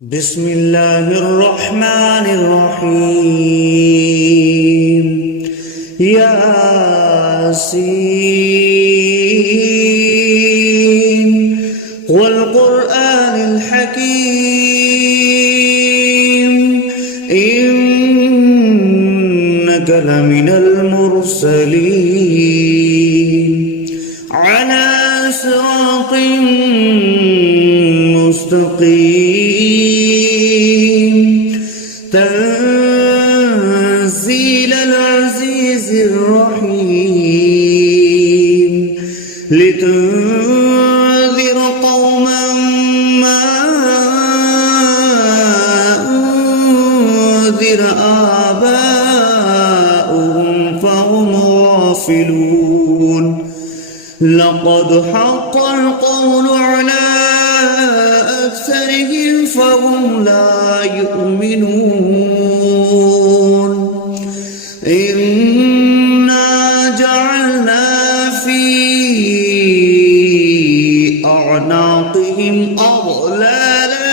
بسم الله الرحمن الرحيم. ياسين والقرآن الحكيم إنك لمن المرسلين على صراط مستقيم تنزيل العزيز الرحيم لتنذر قوما ما أنذر آباؤهم فهم غافلون لقد حق القول على أكثرهم فهم لا يؤمنون إنا جعلنا في أعناقهم أغلالا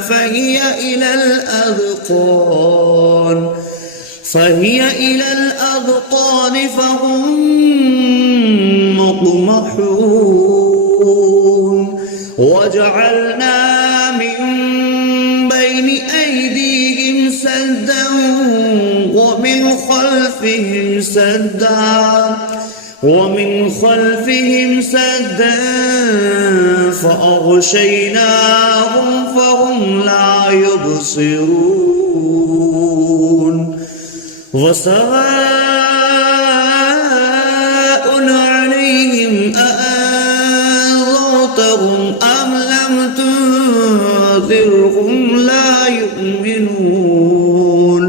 فهي إلى الأذقان فهم مقمحون وجعلنا من بين أيديهم سدا ومن خلفهم سدا فأغشيناهم فهم لا يبصرون وسواء عليهم أأنذرتهم أم لم تنذرهم لا يؤمنون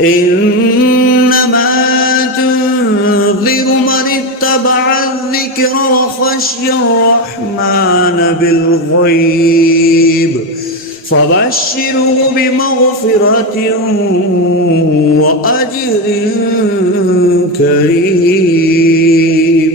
إنما تنذر من اتبع الذكر وخشي الرحمن بالغيب فبشره بمغفرة وأجر كريم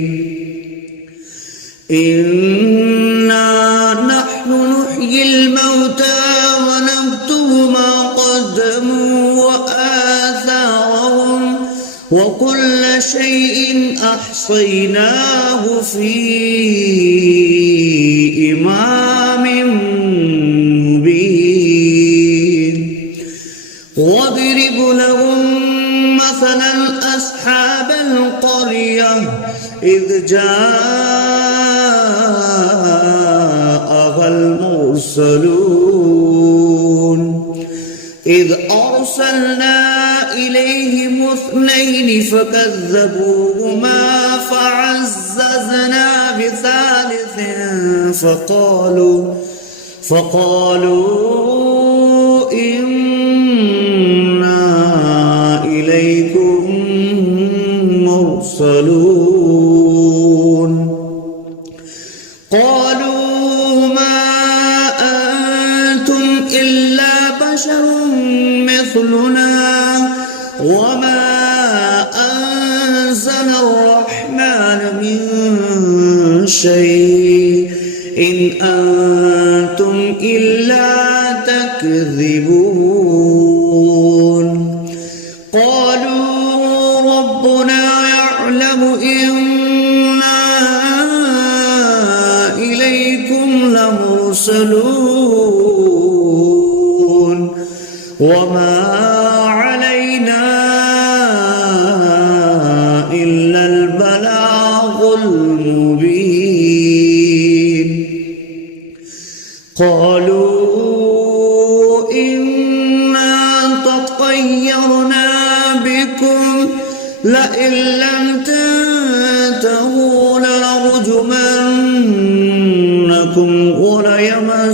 إنا نحن نحيي الموتى ونكتب ما قدموا وآثارهم وكل شيء أحصيناه في إمام مبين واضرب لهم مثلا أصحاب القرية إذ جاءها المرسلون إذ أرسلنا إليهم 2 فكذبوهما فعززنا بثالث فقالوا إنا إليكم مرسلون قالوا ما أنتم إلا بشر مثلنا وما أنزل الرحمن من شيء إن أنتم إلا تكذبون قالوا ربنا يعلم إنا إليكم لمرسلون وما علينا إلا البلاغ المبين قالوا إنا تطيرنا بكم لئن لم تنتهوا لنرجمنكم وليمسنكم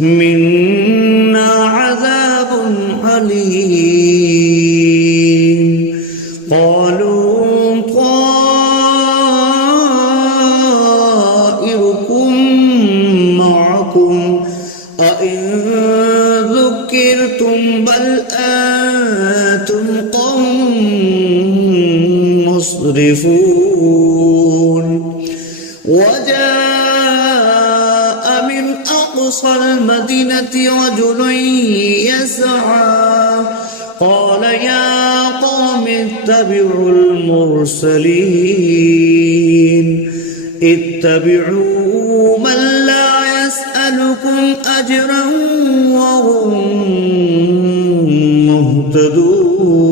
منا عذاب أليم قالوا طائركم معكم أئن ذكرتم بل أنتم قوم مسرفون وجاء أقصى المدينة رجل يسعى قال يا قوم اتبعوا المرسلين اتبعوا من لا يسألكم أجرا وهم مهتدون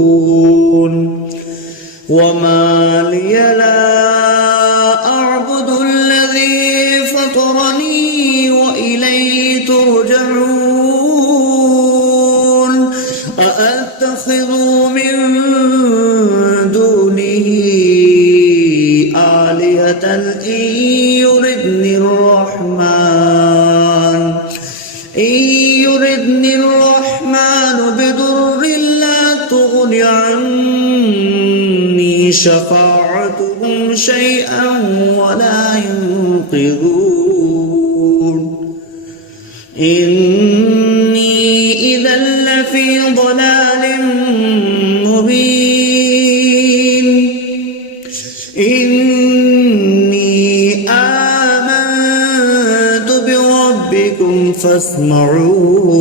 وما لي لا أعبد الذي فطرني وإليه ترجعون أأتخذ من دونه آلهة إن يردني الرحمن بضر لا تغن عني شفاعتهم شيئا ولا ينقذون إني إذا لفي ضلال مبين إني آمنت بربكم فاسمعون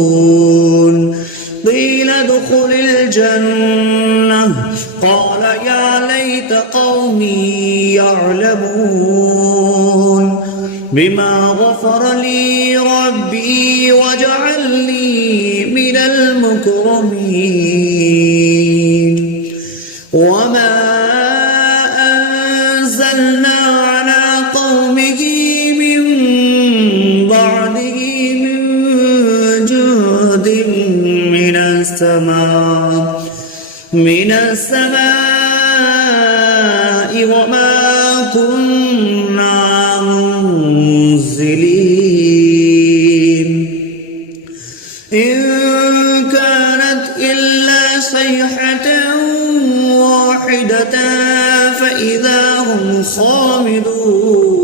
قيل ادخل الجنة قال يا ليت قومي يعلمون بما غفر لي ربي وجعلني من المكرمين وما أنزلنا على قومه من بعده من جود من السماء وما كنا منزلين إن كانت إلا صيحة واحدة فإذا هم خامدون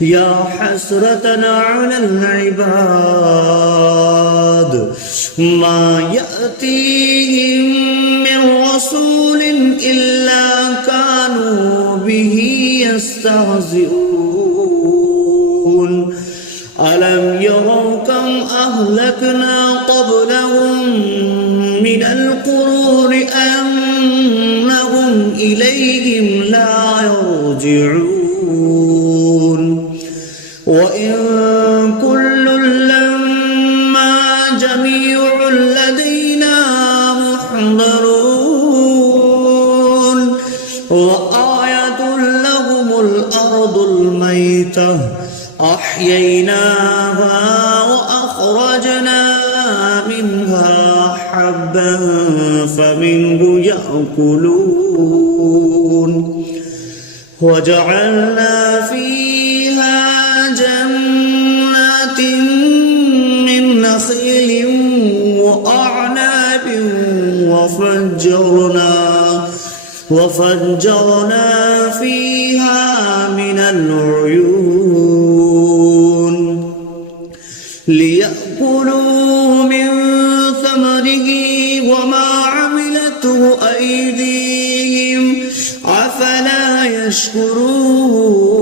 يا حسرة على العباد ما يأتيهم من رسول إلا كانوا به يستهزئون ألم يروا كم أهلكنا قبلهم من القرون أنهم إليهم لا يرجعون وإن كل لما جميع لدينا محضرون وآية لهم الأرض الميتة أحييناها وأخرجنا منها حبا فمنه يأكلون وجعلنا فيها جنات من نخيل وأعناب وفجرنا فيها من العيون ليأكلوا من ثمره وما عملته أيديهم أفلا يشكرون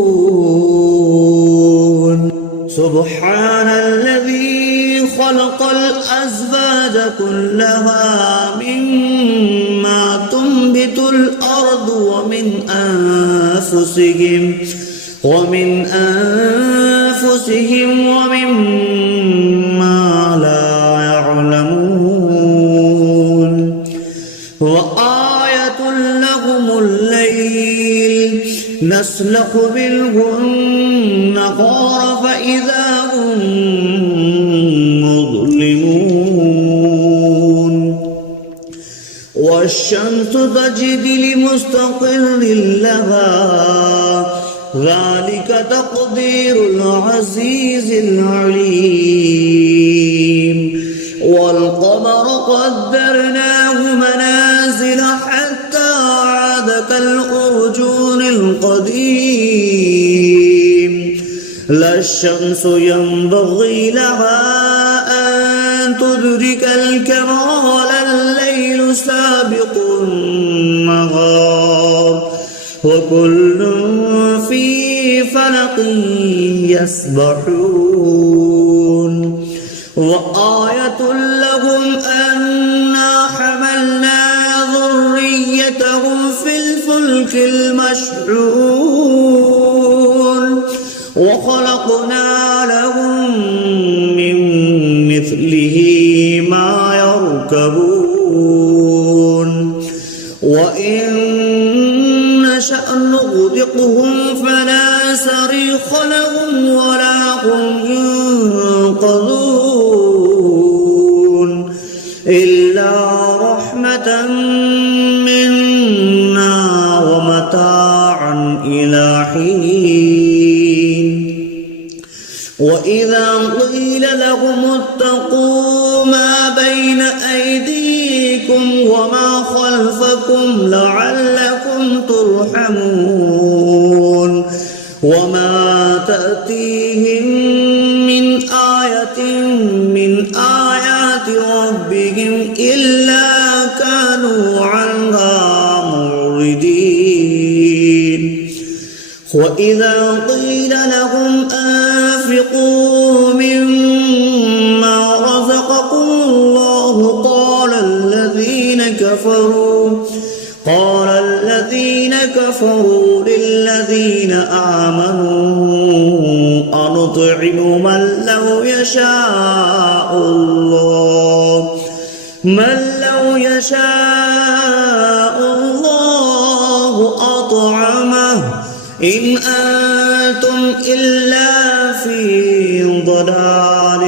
سبحان الذي خلق الأزواج كلها مما تنبت الأرض ومن أنفسهم ومما لا يعلمون وآية لهم الليل نسلخ منه النهار فإذا هم مظلمون والشمس تجري لمستقر لها ذلك تقدير العزيز العليم والقمر قدرناه منازل حتى عاد كالأرجون القديم لا الشمس ينبغي لها أن تدرك الكمال الليل سابق النهار وكل في فلق يسبحون وآية لهم أنا حملنا ذريتهم في الفلك المشحون وخلقنا لهم من مثله ما يركبون وإن نشأ نغرقهم فلا صريخ لهم ولا هم ينقذون إلا رحمة منا ومتاعا إلى حين وإذا قيل لهم اتقوا ما بين أيديكم وما خلفكم لعلكم ترحمون وما تأتيهم من آية من آيات ربهم إلا كانوا عنها معرضين وإذا قيل لهم أنفقوا مما رزقكم الله قال الذين كفروا للذين آمنوا أنطعم من لو يشاء الله أطعمه إن أنتم إلا في ضلال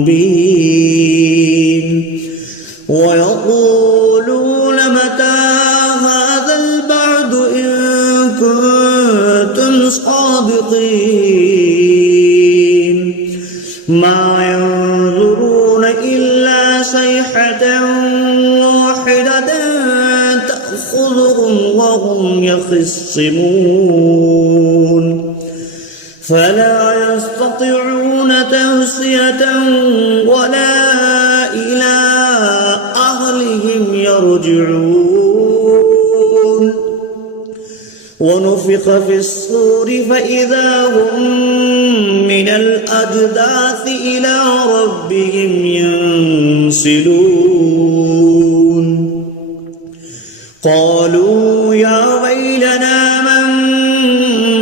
مبين ويقولون متى هذا البعد إن كنتم صادقين ما ينظرون إلا صيحة واحدة تأخذهم وهم يخصمون فلا يستطيعون توصية ولا إلى أهلهم يرجعون ونفخ في الصور فإذا هم من الأجداث إلى ربهم ينسلون قالوا يا ويلنا من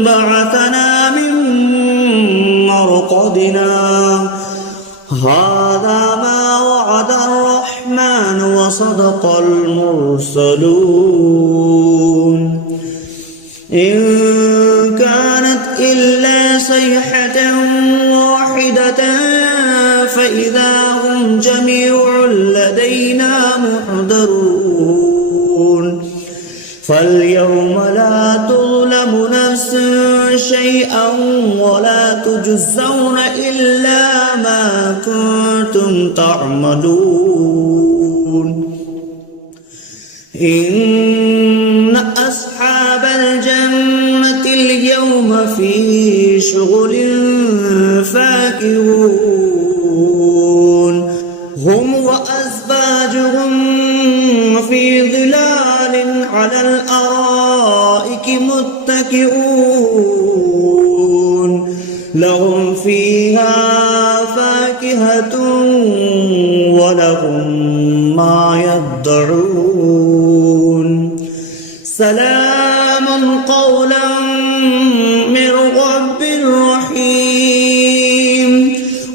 بعثنا من مرقدنا هذا ما وعد الرحمن وصدق المرسلون إن كانت إلا صيحة واحدة فإذا هم جميع لدينا محضرون فاليوم لا تظلم نفس شيئا ولا تجزون إلا ما كنتم تعملون إن أصحاب الجنة اليوم في شغل فاكهون هم وأزواجهم في ظلال على الأرائك متكئون لهم فيها فاكهة ولهم ما يدعون سلام قولا من رب رحيم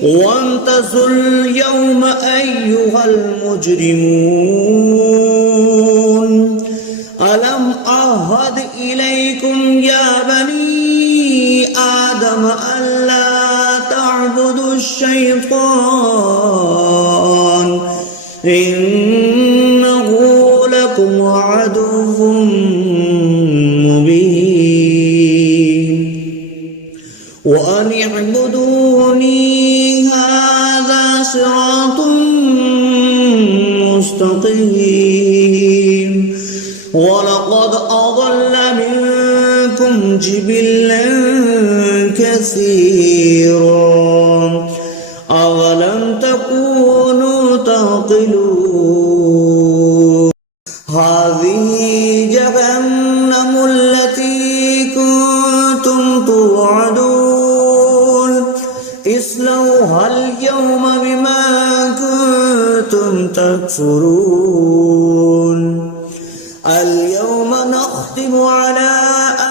وامتازوا اليوم أيها المجرمون ألم أعهد إليكم يا بني آدم ألا تعبدوا الشيطان إنه لكم عدو مبين وأن اعبدوني هذا صراط مستقيم ولقد أضل منكم جبلا كثيرا أولم تكونوا تعقلون هذه جهنم التي كنتم توعدون اصلوها اليوم بما كنتم تكفرون اليوم نختم على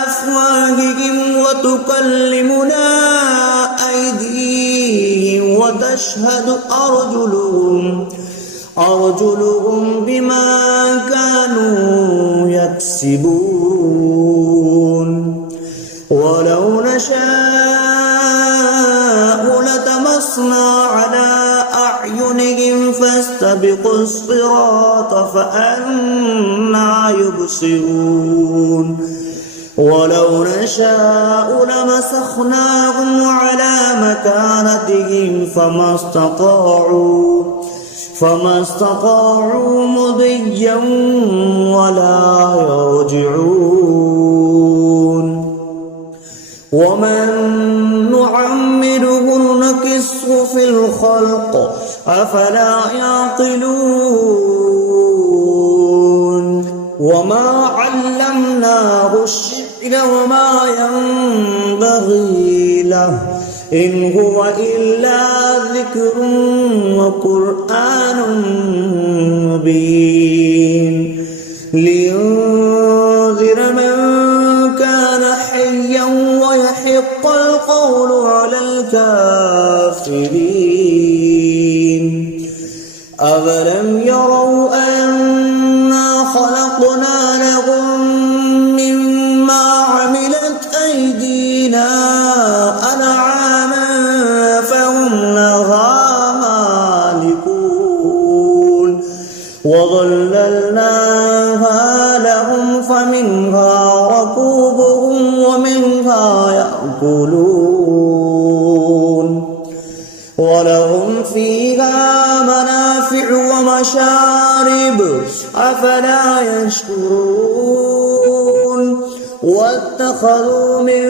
أفواههم وتكلمنا أيديهم وتشهد أرجلهم بما كانوا يكسبون ولو نشاء لطمسنا على أعينهم فاستبقوا الصراط فأنى يبصرون ولو نشاء لمسخناهم على مكانتهم فما استطاعوا مضيا ولا يرجعون ومن نعمره نكسه في الخلق أفلا يعقلون وما علمناه الشعر وما ينبغي له إن هو إلا ذكر وقرآن مبين لينذر من كان حيا ويحق القول على الكافرين أولم يروا أنا خلقنا لهم مما عملت أيدينا أنعاما فهم لها مالكون وظللناها لهم فمنها ركوبهم ومنها يأكلون ولهم فيها منافع ومشارب أفلا يشكرون واتخذوا من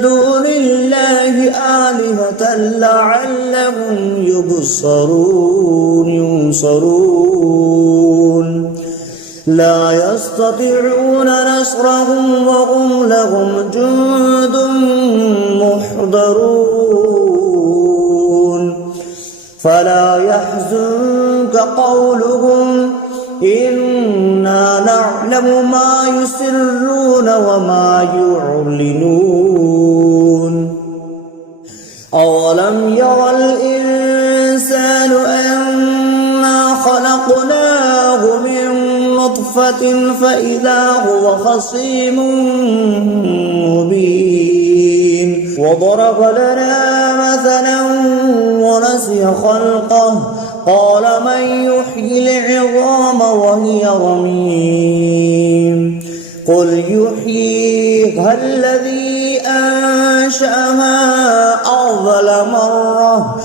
دون الله آلهة لعلهم ينصرون لا يستطيعون نصرهم وهم لهم جند محضرون فلا يحزنك قولهم إنا نعلم ما يسرون وما يعلنون أولم ير الإنسان أنا خلقناه من نطفة فإذا هو خصيم مبين وضرب لنا مثلا ونسي خلقه قال من يحيي العظام وهي رميم قل يحييها الذي أنشأها أول مرة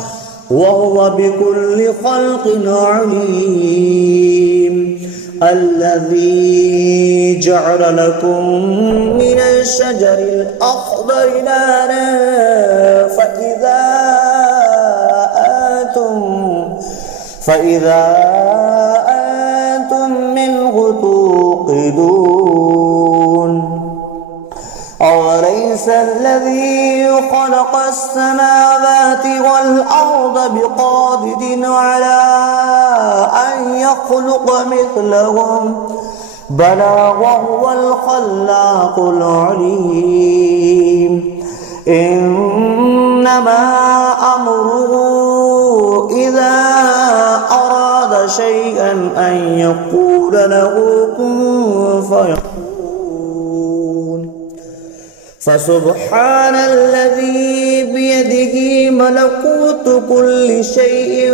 وهو بكل خلق عليم الذي جعل لكم من الشجر الأخضر نارا فإذا أنتم منه توقدون أوليس الذي خلق السماوات والأرض بقادر على أن يخلق مثلهم بلى وهو الخلاق العليم إنما أمره إذا أراد شيئا أن يقول له كن فيكون فسبحان الذي بيده ملكوت كل شيء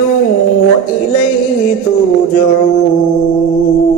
وإليه ترجعون.